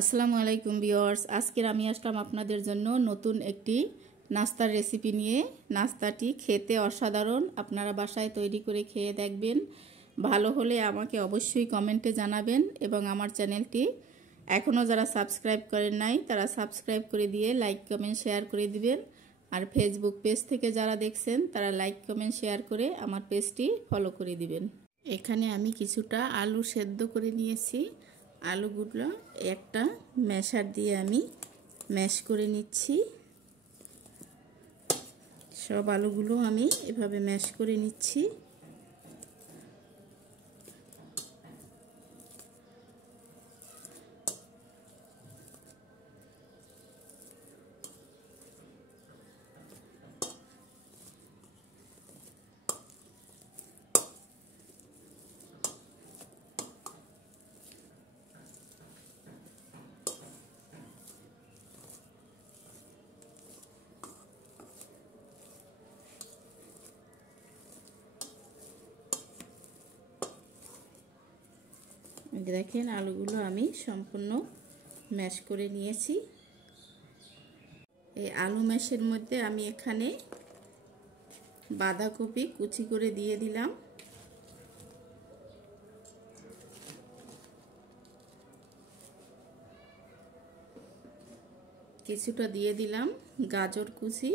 আসসালামু আলাইকুম ভিউয়ার্স, আজকে আমি আসলাম আপনাদের জন্য নতুন একটি নাস্তার রেসিপি নিয়ে। নাস্তাটি খেতে অসাধারণ, আপনারা বাসায় তৈরি করে খেয়ে দেখবেন। ভালো হলে আমাকে অবশ্যই কমেন্টে জানাবেন এবং আমার চ্যানেলটি এখনও যারা সাবস্ক্রাইব করেন নাই তারা সাবস্ক্রাইব করে দিয়ে লাইক কমেন্ট শেয়ার করে দিবেন। আর ফেসবুক পেজ থেকে যারা দেখছেন তারা লাইক কমেন্ট শেয়ার করে আমার পেজটি ফলো করে দিবেন। এখানে আমি কিছুটা আলু সেদ্ধ করে নিয়েছি। আলুগুলো একটা ম্যাশার দিয়ে আমি ম্যাশ করে নিচ্ছি। সব আলুগুলো আমি এভাবে ম্যাশ করে নিচ্ছি। দেখেন আলুগুলো আমি সম্পূর্ণ ম্যাশ করে নিয়েছি। এই আলু ম্যাশের মধ্যে আমি এখানে বাঁধাকপি কুচি করে দিয়ে দিলাম। কিছুটা দিয়ে দিলাম গাজর কুচি।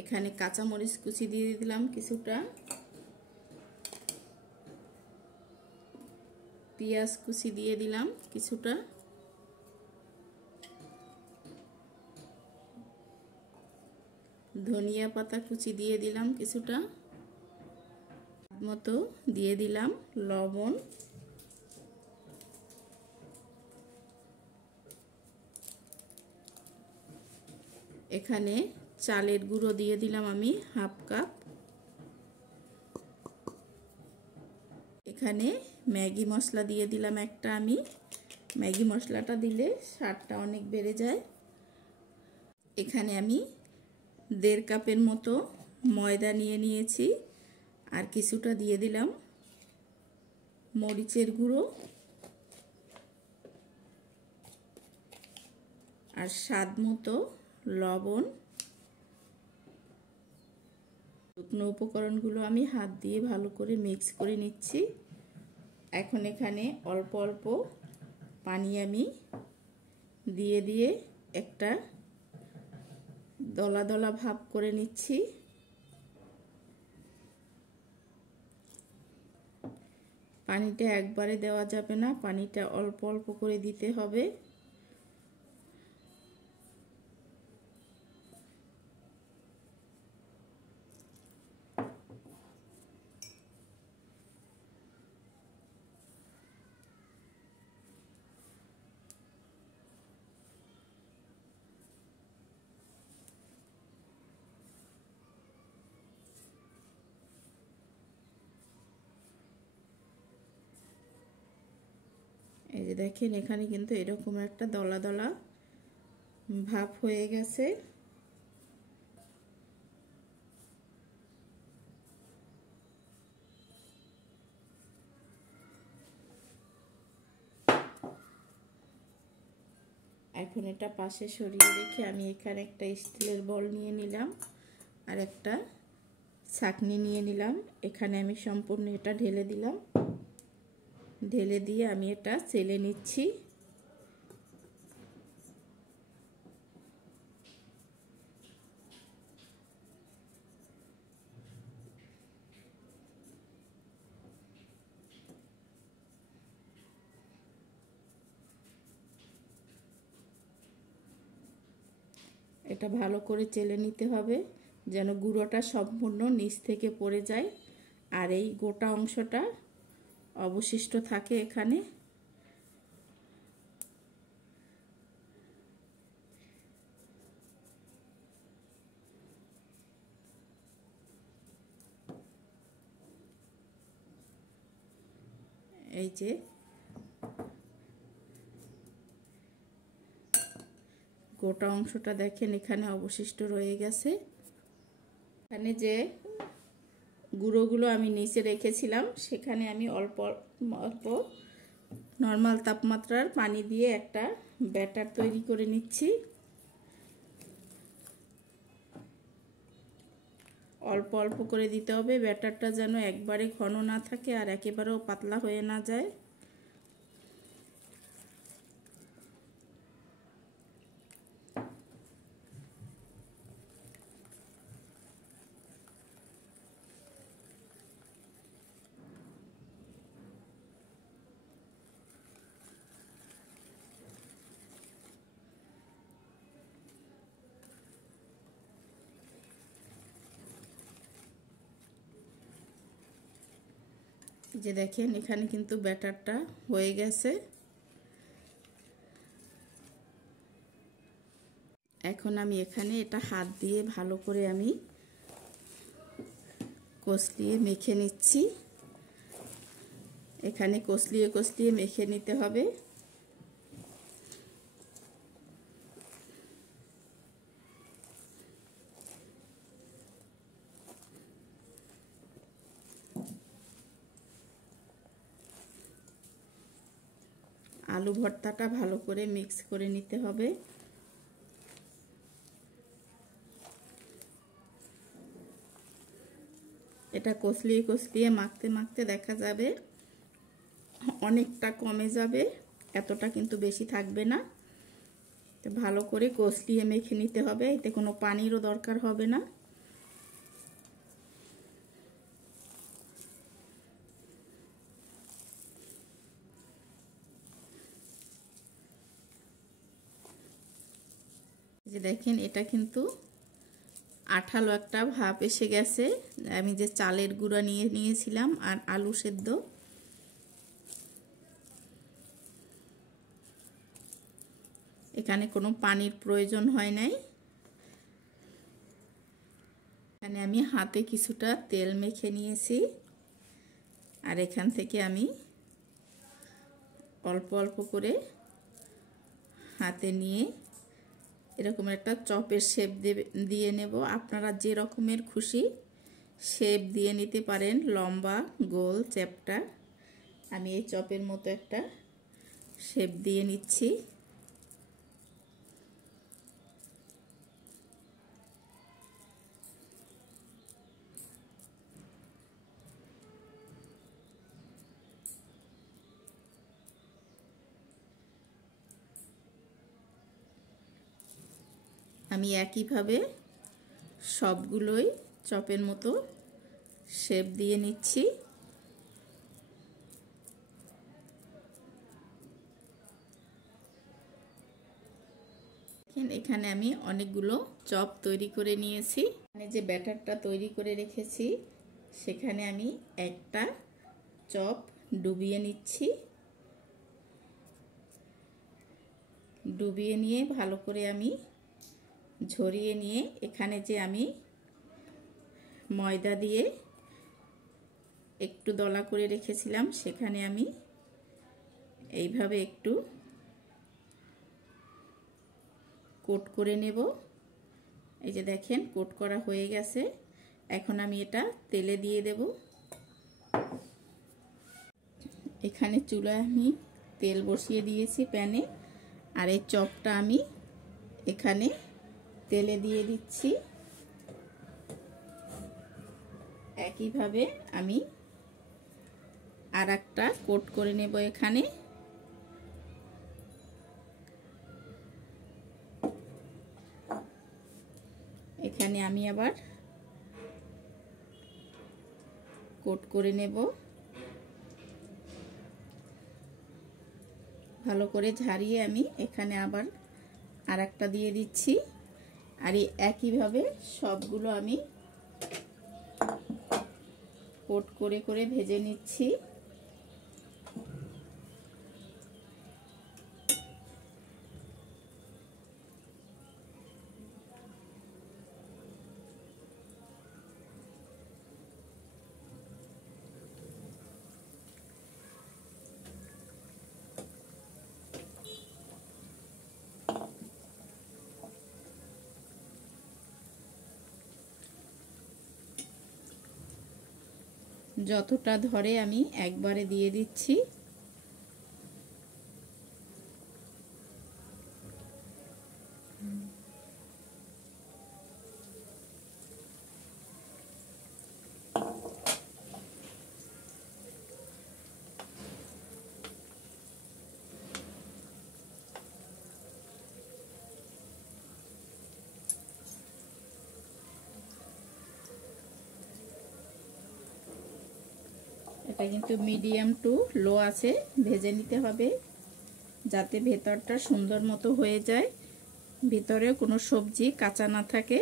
এখানে কাঁচামরিচ কুচি দিয়ে দিলাম কিছুটা, পেঁয়াজ কুচি দিয়ে দিলাম কিছুটা, ধনিয়া পাতা কুচি দিয়ে দিলাম কিছুটা, মতো দিয়ে দিলাম লবণ, এখানে চালের গুঁড়ো দিয়ে দিলাম আমি হাফ কাপ, এখানে ম্যাগি মশলা দিয়ে দিলাম একটা। আমি ম্যাগি মশলাটা দিলে স্বাদটা অনেক বেড়ে যায়। এখানে আমি 1.5 কাপের মতো ময়দা নিয়ে নিয়েছি। আর কিছুটা দিয়ে দিলাম মরিচের গুঁড়ো, আর স্বাদ মতো লবণ। শুকনো উপকরণগুলো আমি হাত দিয়ে ভালো করে মিক্স করে নিচ্ছি। এখন এখানে অল্প অল্প পানি আমি দিয়ে দিয়ে একটা দলা দলা ভাব করে নিচ্ছি। পানিটা একবারে দেওয়া যাবে না, পানিটা অল্প অল্প করে দিতে হবে। এই যে দেখেন এখানে কিন্তু এরকম একটা দলা দলা ভাব হয়ে গেছে। এখন এটা পাশে সরিয়ে রেখে আমি এখানে একটা স্টিলের বল নিয়ে নিলাম আর একটা ছাঁকনি নিয়ে নিলাম। এখানে আমি সম্পূর্ণ এটা ঢেলে দিলাম। ঢেলে দিয়ে আমি এটা চেলে নিচ্ছি। এটা ভালো করে চেলে নিতে হবে যেন গুঁড়োটা সম্পূর্ণ নিচ থেকে পড়ে যায় আর এই গোটা অংশটা অবশিষ্ট থাকে এখানে। এই যে গোটা অংশটা দেখেন এখানে অবশিষ্ট রয়ে গেছে। এখানে যে গুঁড়োগুলো আমি নিচে রেখেছিলাম, সেখানে আমি অল্প অল্প নর্মাল তাপমাত্রার পানি দিয়ে একটা ব্যাটার তৈরি করে নিচ্ছি। অল্প অল্প করে দিতে হবে, ব্যাটারটা যেন একবারে ঘন না থাকে আর একেবারেও পাতলা হয়ে না যায়। যে দেখেন এখানে কিন্তু ব্যাটারটা হয়ে গেছে। এখন আমি এখানে এটা হাত দিয়ে ভালো করে আমি কষলিয়ে মেখে নিচ্ছি। এখানে কষলিয়ে কষলিয়ে মেখে নিতে হবে। আলু ভর্তাটা ভালো করে মিক্স করে নিতে হবে। এটা কষলিয়ে কষলিয়ে মাখতে মাখতে দেখা যাবে অনেকটা কমে যাবে, এতটা কিন্তু বেশি থাকবে না। তো ভালো করে কষলিয়ে মেখে নিতে হবে, এতে কোনো পানিরও দরকার হবে না। যে দেখেন এটা কিন্তু আঠালো একটা ভাব এসে গেছে। আমি যে চালের গুঁড়া নিয়েছিলাম আর আলু সেদ্ধ, এখানে কোনো পানির প্রয়োজন হয় নাই। এখানে আমি হাতে কিছুটা তেল মেখে নিয়েছি আর এখান থেকে আমি অল্প অল্প করে হাতে নিয়ে এরকম একটা চপের শেপ দিয়ে নেব। আপনারা যে রকমের খুশি শেপ দিয়ে নিতে পারেন, লম্বা, গোল, চ্যাপ্টা। আমি এই চপের মতো একটা শেপ দিয়ে নিচ্ছি। আমি একইভাবে সবগুলোই চপের মতো শেপ দিয়ে নিচ্ছি। এখানে আমি অনেকগুলো চপ তৈরি করে নিয়েছি। এখানে যে ব্যাটারটা তৈরি করে রেখেছি সেখানে আমি একটা চপ ডুবিয়ে নিচ্ছি। ডুবিয়ে নিয়ে ভালো করে আমি ঝরিয়ে নিয়ে এখানে যে আমি ময়দা দিয়ে একটু দলা করে রেখেছিলাম সেখানে আমি এইভাবে একটু কোট করে নেব। এই যে দেখেন কোট করা হয়ে গেছে। এখন আমি এটা তেলে দিয়ে দেব। এখানে চুলায় আমি তেল বসিয়ে দিয়েছি প্যানে, আর এই চপটা আমি এখানে তেলে দিয়ে দিচ্ছি। একইভাবে আমি আর একটা কোট করে নেব। এখানে আমি আবার কোট করে নেব। ভালো করে ঝারিয়ে আমি এখানে আবার আর একটা দিয়ে দিচ্ছি। আর এই একইভাবে সবগুলো আমি কোট করে করে ভেজে নিচ্ছি। যতটা ধরে আমি একবারে দিয়ে দিচ্ছি। এটা কিন্তু মিডিয়াম টু লো আছে ভেজে নিতে হবে, যাতে ভেতরটা সুন্দর মতো হয়ে যায়, ভিতরে কোনো সবজি কাঁচা না থাকে।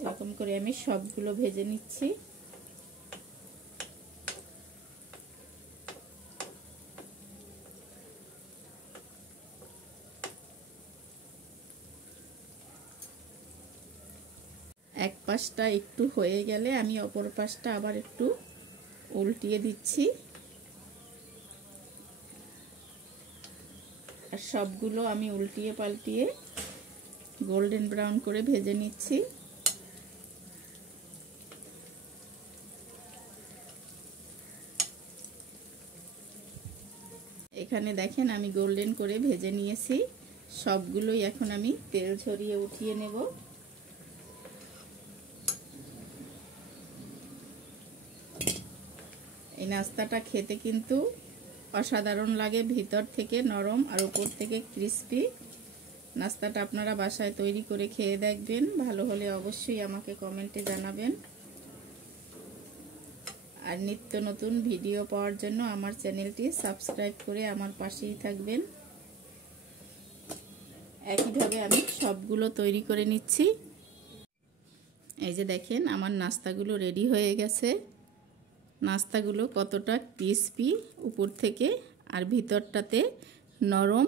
এরকম করে আমি সবগুলো ভেজে নিচ্ছি। এক পাশটা একটু হয়ে গেলে আমি অপর পাশটা আবার একটু উল্টিয়ে দিচ্ছি, আর সবগুলো আমি উল্টিয়ে পাল্টিয়ে গোল্ডেন ব্রাউন করে ভেজে নিচ্ছি। এখানে দেখেন আমি গোল্ডেন করে ভেজে নিয়েছি, সবগুলোই এখন আমি তেল ঝরিয়ে উঠিয়ে নেব। এই নাস্তাটা খেতে কিন্তু অসাধারণ লাগে, ভিতর থেকে নরম আর উপর থেকে ক্রিস্পি। নাস্তাটা আপনারা বাসায় তৈরি করে খেয়ে দেখবেন, ভালো হলে অবশ্যই আমাকে কমেন্টে জানাবেন। আর নিত্য নতুন ভিডিও পাওয়ার জন্য আমার চ্যানেলটি সাবস্ক্রাইব করে আমার পাশেই থাকবেন। একইভাবে আমি সবগুলো তৈরি করে নিচ্ছি। এই যে দেখেন আমার নাস্তাগুলো রেডি হয়ে গেছে। নাস্তাগুলো কতটা ক্রিস্পি উপর থেকে আর ভিতরটাতে নরম,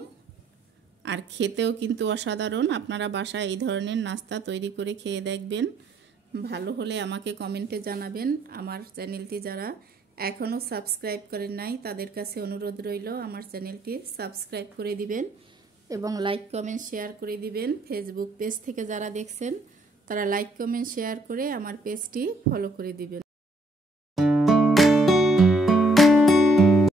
আর খেতেও কিন্তু অসাধারণ। আপনারা বাসায় এই ধরনের নাস্তা তৈরি করে খেয়ে দেখবেন, ভালো হলে আমাকে কমেন্টে জানাবেন। আমার চ্যানেলটি যারা এখনও সাবস্ক্রাইব করেন নাই তাদের কাছে অনুরোধ রইল আমার চ্যানেলটি সাবস্ক্রাইব করে দিবেন এবং লাইক কমেন্ট শেয়ার করে দিবেন। ফেসবুক পেজ থেকে যারা দেখছেন তারা লাইক কমেন্ট শেয়ার করে আমার পেজটি ফলো করে দিবেন।